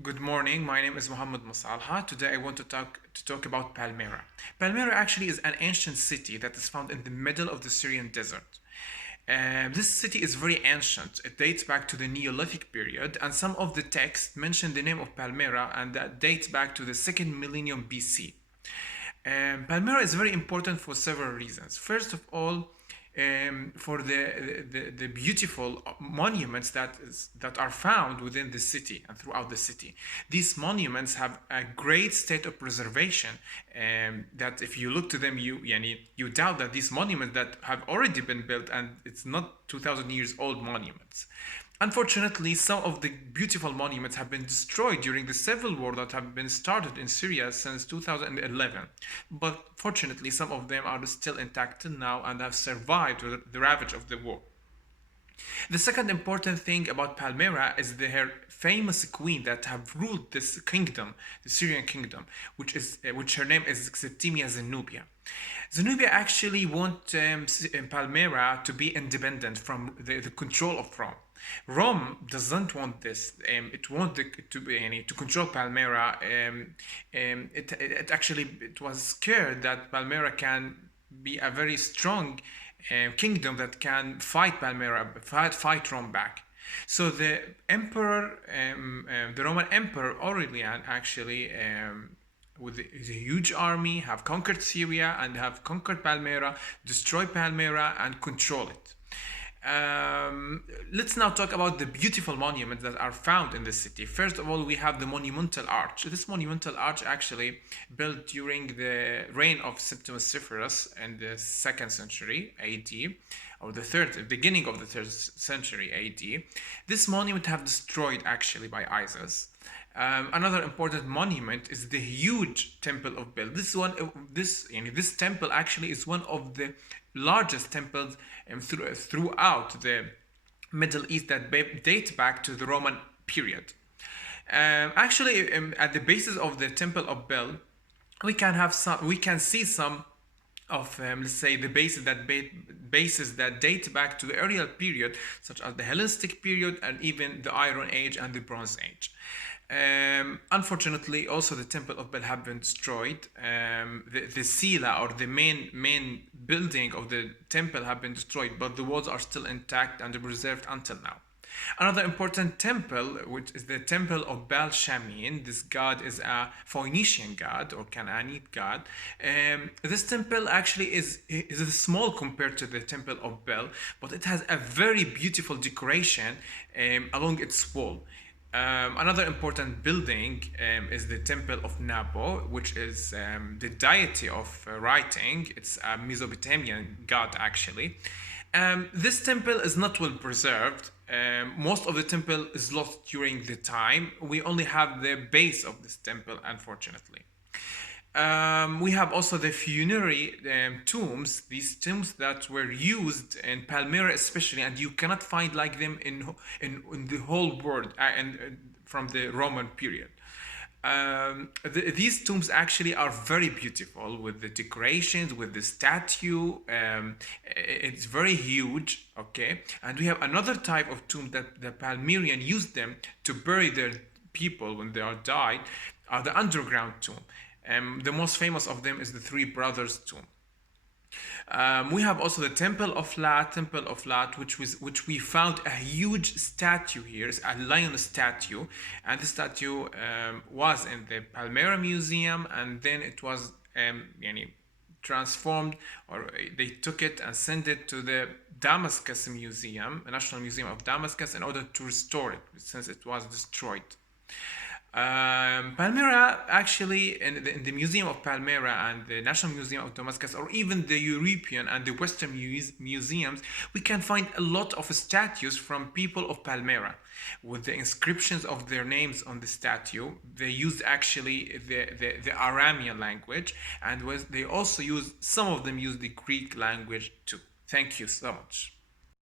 Good morning. My name is Muhammad Masalha. Today I want to talk about Palmyra. Palmyra actually is an ancient city that is found in the middle of the Syrian desert. This city is very ancient. It dates back to the Neolithic period, and some of the texts mention the name of Palmyra, and that dates back to the second millennium BC. Palmyra is very important for several reasons. First of all, for the beautiful monuments that are found within the city and throughout the city. These monuments have a great state of preservation, that if you look to them, you doubt that these monuments that have already been built and it's not 2,000 years old monuments. Unfortunately, some of the beautiful monuments have been destroyed during the civil war that have been started in Syria since 2011. But fortunately, some of them are still intact till now and have survived the ravage of the war. The second important thing about Palmyra is her famous queen that have ruled this kingdom, the Syrian kingdom, which her name is Septimia Zenobia. Zenobia actually want Palmyra to be independent from the control of Rome. Rome doesn't want this. It wanted to control Palmyra. It was scared that Palmyra can be a very strong kingdom that can fight Palmyra, fight Rome back. So the emperor, the Roman Emperor Aurelian, actually, with a huge army, have conquered Syria and have conquered Palmyra, destroyed Palmyra, and control it. Let's now talk about the beautiful monuments that are found in the city. First of all, we have the Monumental Arch. This Monumental Arch actually built during the reign of Septimus Severus in the 2nd century AD, or the beginning of the 3rd century AD. This monument have destroyed actually by ISIS. Another important monument is the huge Temple of Bel. This temple actually is one of the largest temples throughout the Middle East that date back to the Roman period. At the basis of the Temple of Bel, we can see some of let's say the bases that date back to the earlier period, such as the Hellenistic period and even the Iron Age and the Bronze Age. Unfortunately, also the Temple of Bel have been destroyed. The Sila, or the main building of the temple, have been destroyed, but the walls are still intact and preserved until now. Another important temple, which is the Temple of Baal Shamin. This god is a Phoenician god or Canaanite god. This temple actually is small compared to the Temple of Bel, but it has a very beautiful decoration along its wall. Another important building is the Temple of Napo, which is the deity of writing. It's a Mesopotamian god, actually. This temple is not well preserved. Most of the temple is lost during the time. We only have the base of this temple, unfortunately. We have also the funerary tombs, these tombs that were used in Palmyra especially, and you cannot find like them in the whole world, and from the Roman period. These tombs actually are very beautiful with the decorations, with the statue. It's very huge, okay? And we have another type of tomb that the Palmyrian used them to bury their people when they are died, are the underground tomb. The most famous of them is the Three Brothers tomb. We have also the Temple of Lat, which we found a huge statue here. It's a lion statue, and the statue was in the Palmyra Museum, and then it was transformed, or they took it and sent it to the Damascus Museum, the National Museum of Damascus, in order to restore it since it was destroyed. Palmyra, actually, in the Museum of Palmyra and the National Museum of Damascus, or even the European and the Western museums, we can find a lot of statues from people of Palmyra with the inscriptions of their names on the statue. They used actually the Aramean language, and they also some of them use the Greek language too. Thank you so much.